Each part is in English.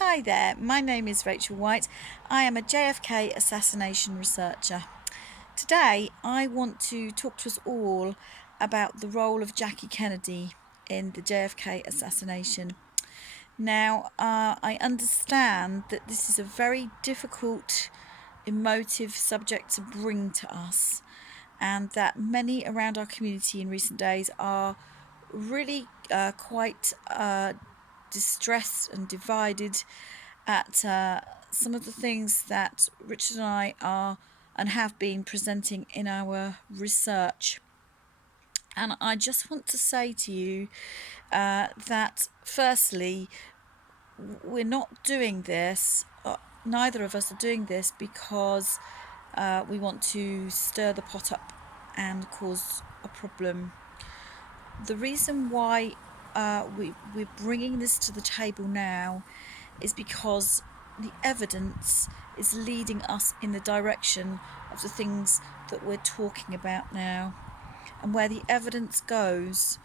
Hi there, my name is Rachel White. I am a JFK assassination researcher. Today I want to talk to us all about the role of Jackie Kennedy in the JFK assassination. Now, I understand that this is a very difficult, emotive subject to bring to us, and that many around our community in recent days are really quite distressed and divided at some of the things that Richard and I are and have been presenting in our research. And I just want to say to you that firstly, we're not doing this, neither of us are doing this because we want to stir the pot up and cause a problem. The reason why we're bringing this to the table now is because the evidence is leading us in the direction of the things that we're talking about now. And where the evidence goes,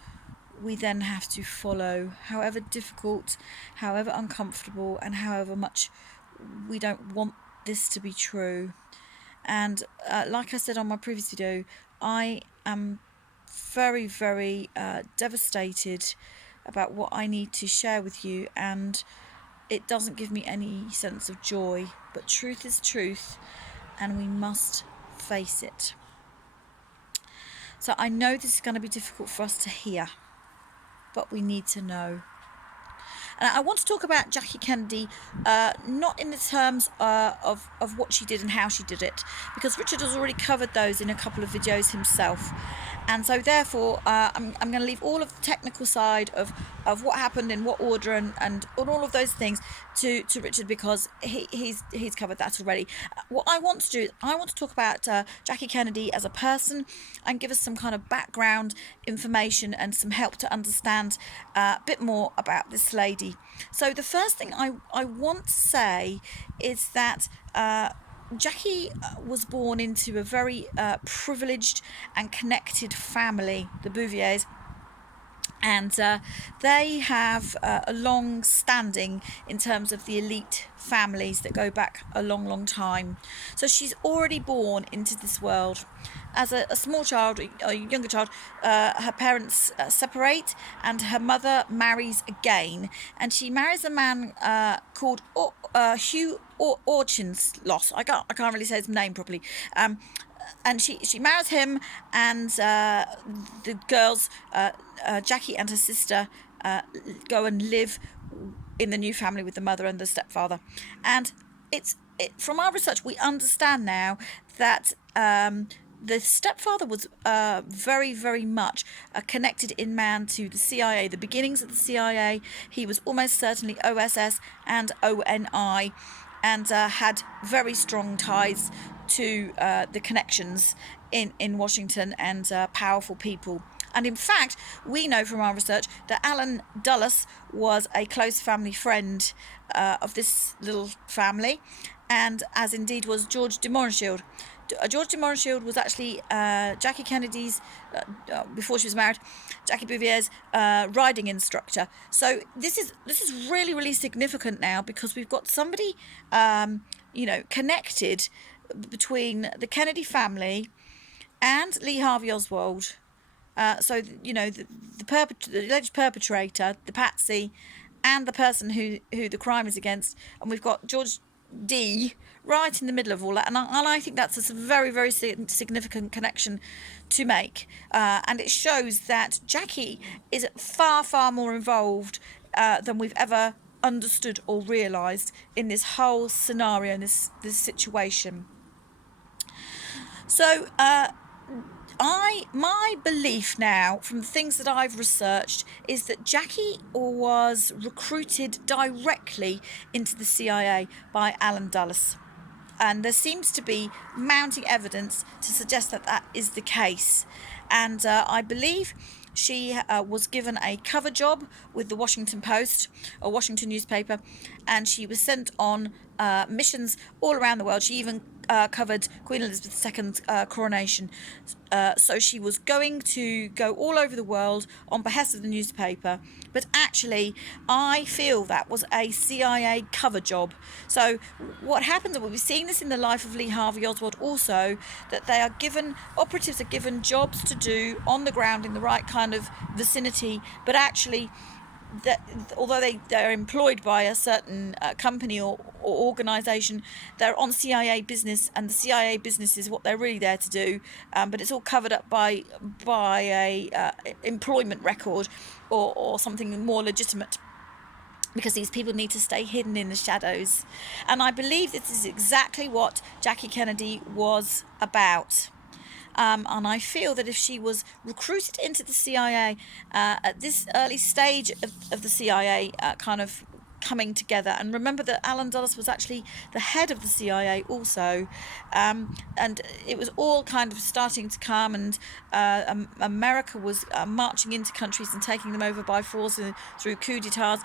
we then have to follow, however difficult, however uncomfortable, and however much we don't want this to be true. And like I said on my previous video, I am very, very devastated about what I need to share with you, and it doesn't give me any sense of joy. But truth is truth, and we must face it. So I know this is going to be difficult for us to hear, but we need to know. And I want to talk about Jackie Kennedy, not in the terms of what she did and how she did it, because Richard has already covered those in a couple of videos himself. And so therefore, I'm going to leave all of the technical side of what happened, in what order, and all of those things to Richard, because he's covered that already. What I want to do is I want to talk about Jackie Kennedy as a person and give us some kind of background information and some help to understand a bit more about this lady. So the first thing I want to say is that Jackie was born into a very privileged and connected family, the Bouviers, and they have a long standing in terms of the elite families that go back a long, long time. So she's already born into this world. As a small child, a younger child, her parents separate, and her mother marries again, and she marries a man called Hugh Orchinsloss. I can't really say his name properly. And she marries him, and the girls, Jackie and her sister, go and live in the new family with the mother and the stepfather. And from our research, we understand now that the stepfather was very, very much connected in man to the CIA, the beginnings of the CIA. He was almost certainly OSS and ONI, and had very strong ties to the connections in Washington and powerful people. And in fact, we know from our research that Alan Dulles was a close family friend of this little family, and as indeed was George de Mohrenschildt. George de Mohrenschildt was actually Jackie Kennedy's, before she was married, Jackie Bouvier's riding instructor. So this is really, really significant now, because we've got somebody, connected between the Kennedy family and Lee Harvey Oswald. So the alleged perpetrator, the patsy, and the person who the crime is against, and we've got George D right in the middle of all that, and I think that's a very, very significant connection to make, and it shows that Jackie is far, far more involved than we've ever understood or realised in this whole scenario, in this situation. So my belief now, from the things that I've researched, is that Jackie was recruited directly into the CIA by Alan Dulles. And there seems to be mounting evidence to suggest that that is the case. And I believe she was given a cover job with the Washington Post, or Washington newspaper, and she was sent on missions all around the world. She even covered Queen Elizabeth II's coronation. So she was going to go all over the world on behest of the newspaper. But actually, I feel that was a CIA cover job. So what happens, and we've seen this in the life of Lee Harvey Oswald also, that they are given, operatives are given jobs to do on the ground in the right kind of vicinity, but actually that although they're employed by a certain company or organisation, they're on CIA business, and the CIA business is what they're really there to do. But it's all covered up by a employment record or something more legitimate, because these people need to stay hidden in the shadows. And I believe this is exactly what Jackie Kennedy was about. And I feel that if she was recruited into the CIA at this early stage of the CIA kind of coming together, and remember that Alan Dulles was actually the head of the CIA also, and it was all kind of starting to come, and America was marching into countries and taking them over by force through coup d'etats.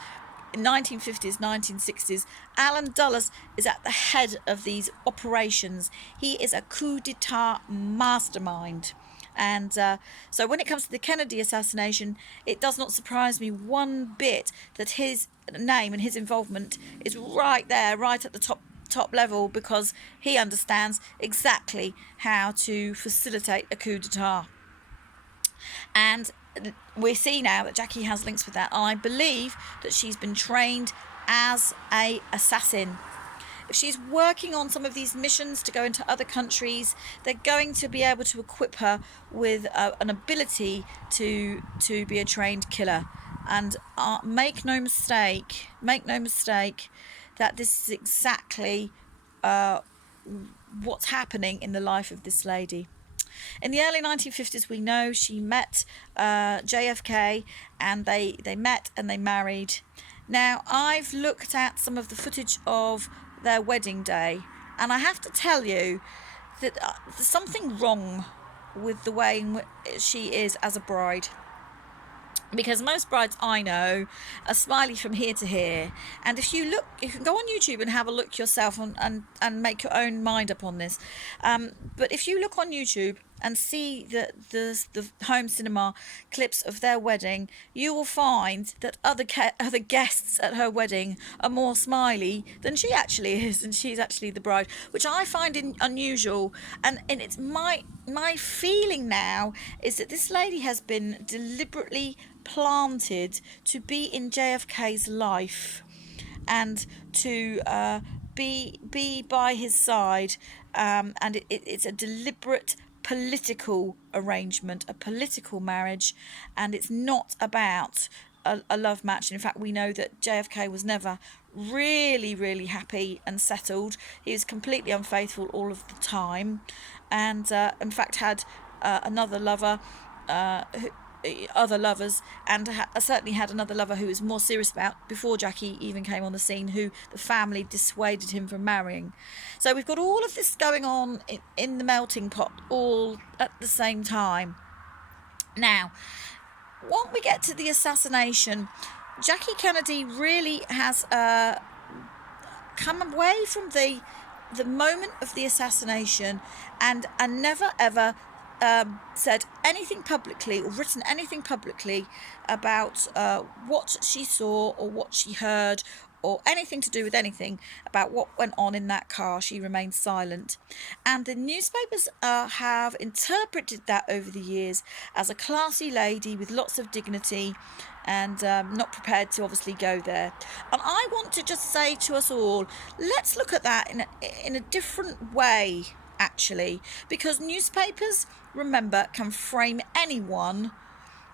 In 1950s, 1960s, Alan Dulles is at the head of these operations. He is a coup d'etat mastermind. And so when it comes to the Kennedy assassination, it does not surprise me one bit that his name and his involvement is right there, right at the top level, because he understands exactly how to facilitate a coup d'etat. And we see now that Jackie has links with that. I believe that she's been trained as a assassin. If she's working on some of these missions to go into other countries, they're going to be able to equip her with an ability to be a trained killer. And make no mistake that this is exactly what's happening in the life of this lady. In the early 1950s, we know she met JFK, and they met and they married. Now, I've looked at some of the footage of their wedding day, and I have to tell you that there's something wrong with the way in which she is as a bride. Because most brides I know are smiley from here to here. And if you look, you can go on YouTube and have a look yourself and make your own mind up on this. But if you look on YouTube and see the home cinema clips of their wedding, you will find that other guests at her wedding are more smiley than she actually is, and she's actually the bride, which I find unusual. And it's my feeling now is that this lady has been deliberately planted to be in JFK's life and to be by his side, and it's a deliberate political arrangement, a political marriage, and it's not about a love match. And in fact, we know that JFK was never really happy and settled. He was completely unfaithful all of the time, and in fact had another lover, other lovers, and certainly had another lover who was more serious about before Jackie even came on the scene, who the family dissuaded him from marrying. So we've got all of this going on in the melting pot all at the same time. Now, when we get to the assassination, Jackie Kennedy really has come away from the moment of the assassination and never ever said anything publicly or written anything publicly about what she saw or what she heard or anything to do with anything about what went on in that car. She remained silent. And the newspapers have interpreted that over the years as a classy lady with lots of dignity and not prepared to obviously go there. And I want to just say to us all, let's look at that in a different way, actually, because newspapers, remember, can frame anyone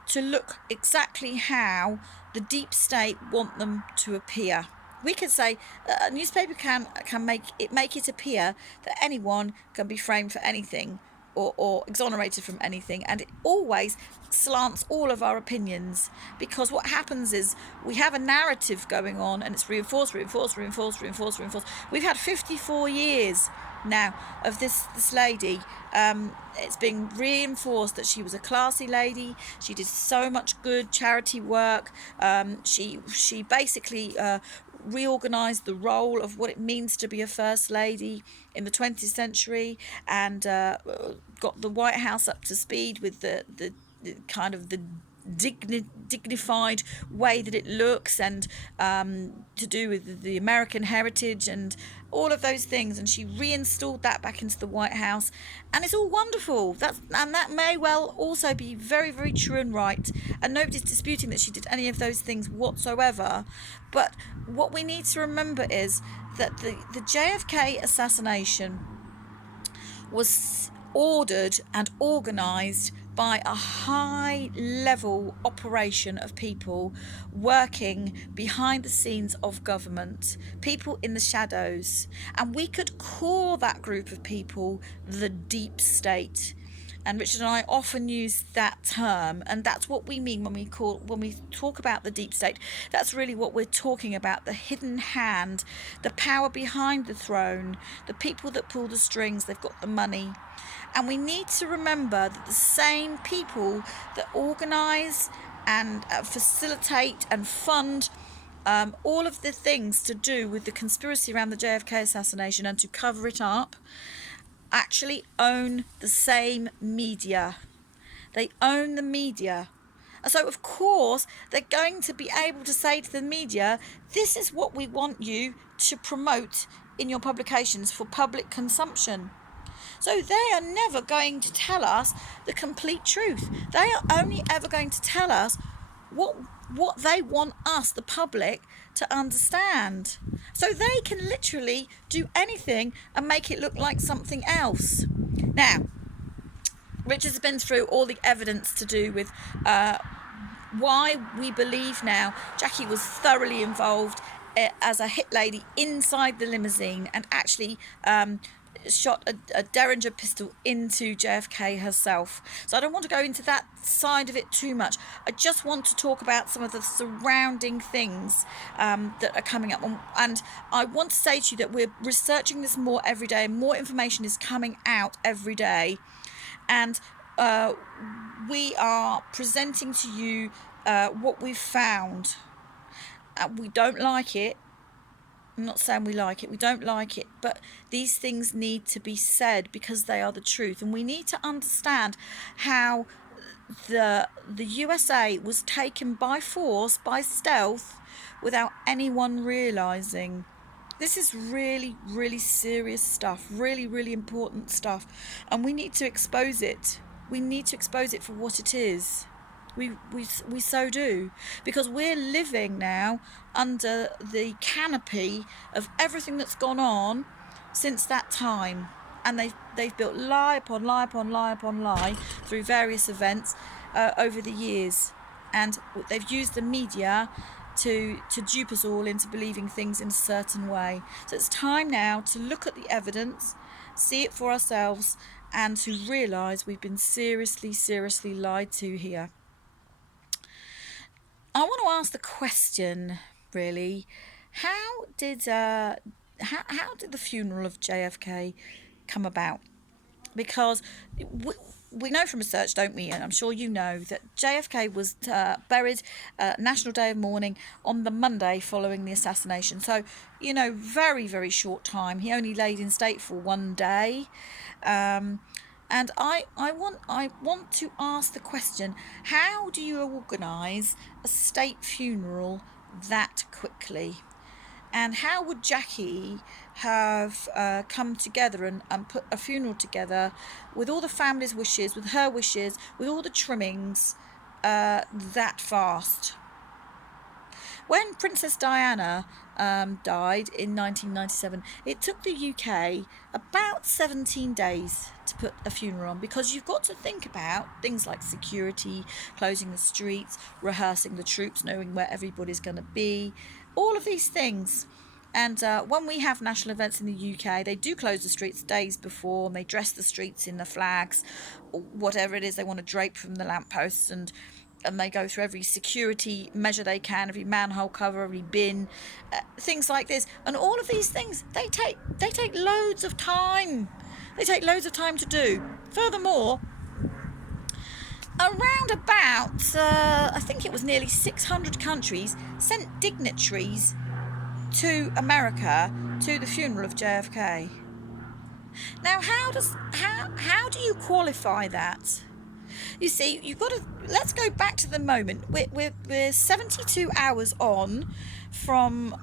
to look exactly how the deep state want them to appear. We could say a newspaper can make it appear that anyone can be framed for anything or exonerated from anything, and it always slants all of our opinions, because what happens is we have a narrative going on and it's reinforced. We've had 54 years now of this lady. It's been reinforced that she was a classy lady. She did so much good charity work. She basically reorganised the role of what it means to be a First Lady in the 20th century, and got the White House up to speed with the kind of the dignified way that it looks, and to do with the American heritage and all of those things, and she reinstalled that back into the White House, and it's all wonderful. That may well also be very, very true and right, and nobody's disputing that she did any of those things whatsoever. But what we need to remember is that the JFK assassination was ordered and organised by a high level operation of people working behind the scenes of government, people in the shadows. And we could call that group of people the deep state. And Richard and I often use that term, and that's what we mean when we talk about the deep state. That's really what we're talking about: the hidden hand, the power behind the throne, the people that pull the strings. They've got the money. And we need to remember that the same people that organise and facilitate and fund all of the things to do with the conspiracy around the JFK assassination and to cover it up actually own the same media. They own the media. So, of course, they're going to be able to say to the media, this is what we want you to promote in your publications for public consumption. So they are never going to tell us the complete truth. They are only ever going to tell us what they want us, the public, to understand. So they can literally do anything and make it look like something else. Now, Richard's been through all the evidence to do with why we believe now Jackie was thoroughly involved as a hit lady inside the limousine, and actually shot a Derringer pistol into JFK herself. So I don't want to go into that side of it too much. I just want to talk about some of the surrounding things that are coming up. And I want to say to you that we're researching this more every day. More information is coming out every day. And we are presenting to you what we've found. We don't like it. I'm not saying we like it, we don't like it, but these things need to be said because they are the truth. And we need to understand how the USA was taken by force, by stealth, without anyone realising. This is really, really serious stuff, really, really important stuff, and we need to expose it. We need to expose it for what it is. We so do, because we're living now under the canopy of everything that's gone on since that time, and they've built lie upon lie upon lie upon lie through various events over the years, and they've used the media to dupe us all into believing things in a certain way. So it's time now to look at the evidence, see it for ourselves, and to realise we've been seriously lied to here. I want to ask the question, really, how did the funeral of JFK come about? Because we know from research, don't we, and I'm sure you know, that JFK was buried National Day of Mourning on the Monday following the assassination. So, very, very short time. He only laid in state for one day. And I want to ask the question, how do you organise a state funeral that quickly? And how would Jackie have come together and put a funeral together with all the family's wishes, with her wishes, with all the trimmings that fast? When Princess Diana died in 1997, it took the UK about 17 days to put a funeral on, because you've got to think about things like security, closing the streets, rehearsing the troops, knowing where everybody's going to be, all of these things. And when we have national events in the UK, they do close the streets days before, and they dress the streets in the flags, or whatever it is they want to drape from the lampposts, and they go through every security measure they can, every manhole cover, every bin, things like this. And all of these things, they take loads of time. They take loads of time to do. Furthermore, around about, I think it was nearly 600 countries sent dignitaries to America to the funeral of JFK. Now, how do you qualify that? You see, you've got to, let's go back to the moment. We're 72 hours on from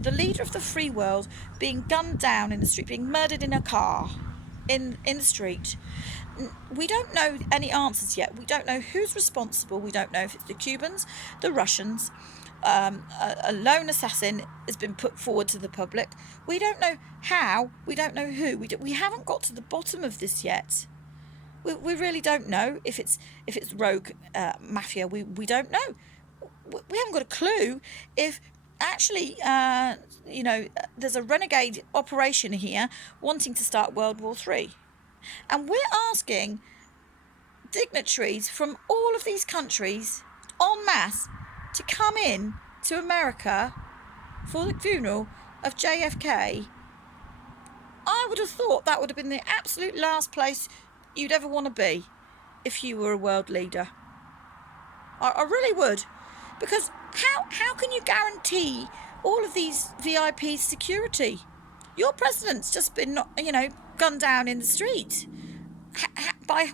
the leader of the free world being gunned down in the street, being murdered in a car in the street. We don't know any answers yet. We don't know who's responsible. We don't know if it's the Cubans, the Russians. A lone assassin has been put forward to the public. We don't know how. We don't know who. We haven't got to the bottom of this yet. We really don't know if it's rogue mafia. We don't know. We haven't got a clue if actually there's a renegade operation here wanting to start World War III. And we're asking dignitaries from all of these countries en masse to come in to America for the funeral of JFK. I would have thought that would have been the absolute last place you'd ever want to be if you were a world leader. I really would. Because how can you guarantee all of these VIP security? Your president's just been, gunned down in the street by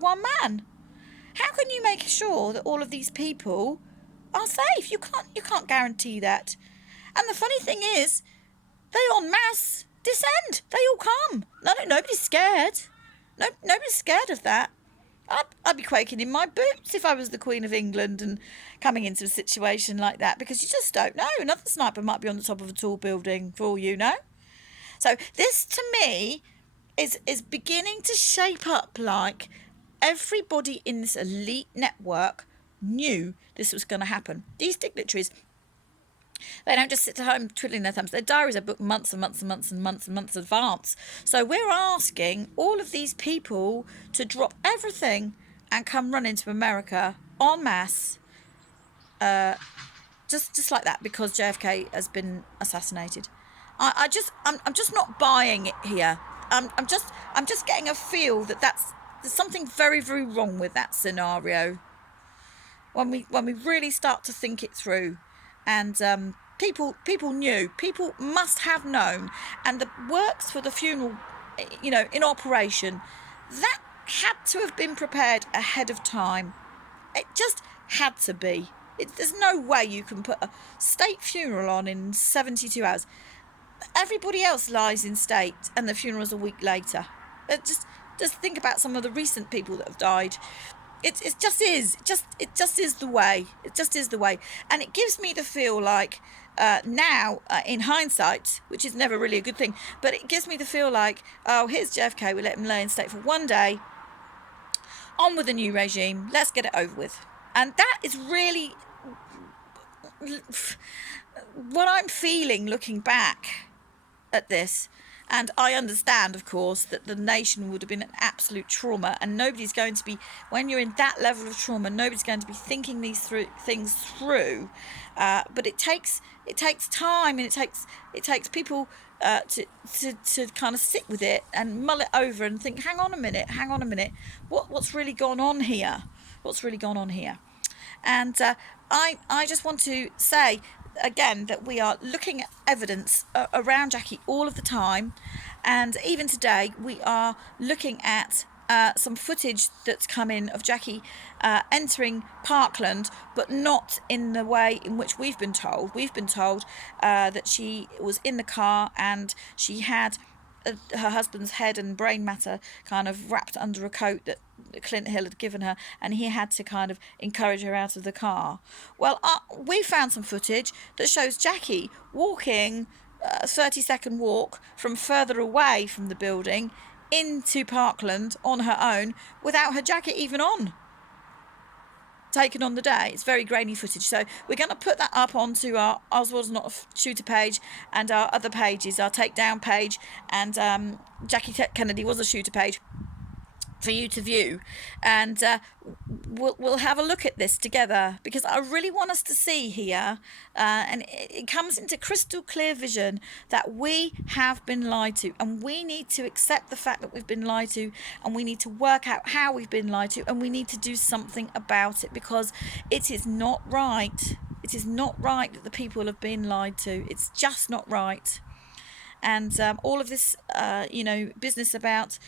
one man. How can you make sure that all of these people are safe? You can't guarantee that. And the funny thing is, they en masse descend. They all come. Nobody's scared. Nobody's scared of that. I'd be quaking in my boots if I was the Queen of England and coming into a situation like that, because you just don't know. Another sniper might be on the top of a tall building for all you know. So this, to me, is beginning to shape up like everybody in this elite network knew this was going to happen. These dignitaries, they don't just sit at home twiddling their thumbs. Their diaries are booked months and months and months and months and months in advance. So we're asking all of these people to drop everything and come running to America en masse, just like that, because JFK has been assassinated. I'm just not buying it here. I'm just getting a feel that there's something very, very wrong with that scenario. When we really start to think it through, and people knew, people must have known, and the works for the funeral, in operation, that had to have been prepared ahead of time. It just had to be. There's no way you can put a state funeral on in 72 hours. Everybody else lies in state, and the funeral's a week later. Just think about some of the recent people that have died. It just is the way. It just is the way, and it gives me the feel like now, in hindsight, which is never really a good thing, but it gives me the feel like, oh, here's JFK. We let him lay in state for one day. On with the new regime. Let's get it over with. And that is really what I'm feeling looking back at this. And I understand, of course, that the nation would have been an absolute trauma, and nobody's going to be, when you're in that level of trauma, nobody's going to be thinking these things through. But it takes time, and it takes people to kind of sit with it and mull it over and think, hang on a minute, what's really gone on here? What's really gone on here? And I just want to say again that we are looking at evidence around Jackie all of the time, and even today we are looking at some footage that's come in of Jackie entering Parkland, but not in the way in which we've been told. We've been told that she was in the car and she had her husband's head and brain matter kind of wrapped under a coat that Clint Hill had given her, and he had to kind of encourage her out of the car. Well, we found some footage that shows Jackie walking a 30-second walk from further away from the building into Parkland on her own without her jacket even on, taken on the day. It's very grainy footage, so we're going to put that up onto our Oswald's Not a Shooter page and our other pages, our Takedown page and Jackie Kennedy Was a Shooter page, for you to view, and we'll have a look at this together, because I really want us to see here, and it comes into crystal clear vision that we have been lied to, and we need to accept the fact that we've been lied to, and we need to work out how we've been lied to, and we need to do something about it, because it is not right. It is not right that the people have been lied to. It's just not right. And all of this, business about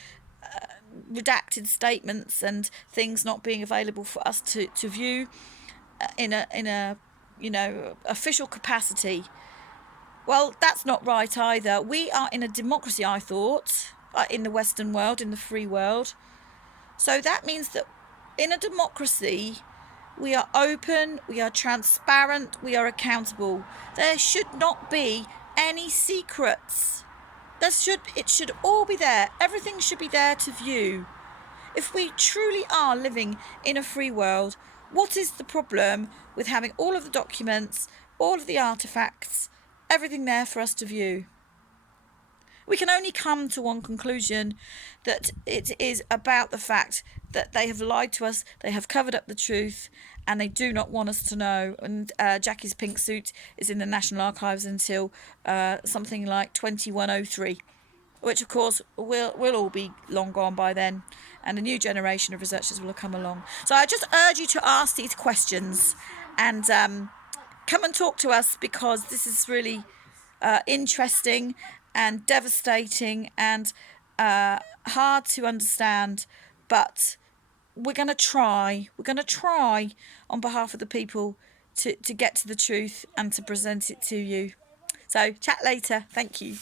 redacted statements and things not being available for us to view in a official capacity. Well, that's not right either. We are in a democracy, I thought, in the Western world, in the free world. So that means that in a democracy, we are open, we are transparent, we are accountable. There should not be any secrets. It should all be there. Everything should be there to view. If we truly are living in a free world, what is the problem with having all of the documents, all of the artifacts, everything there for us to view? We can only come to one conclusion, that it is about the fact that they have lied to us, they have covered up the truth, and they do not want us to know. And Jackie's pink suit is in the National Archives until something like 2103, which of course will all be long gone by then, and a new generation of researchers will have come along. So I just urge you to ask these questions and come and talk to us, because this is really interesting and devastating and hard to understand, but we're going to try on behalf of the people to get to the truth and to present it to you. So chat later. Thank you.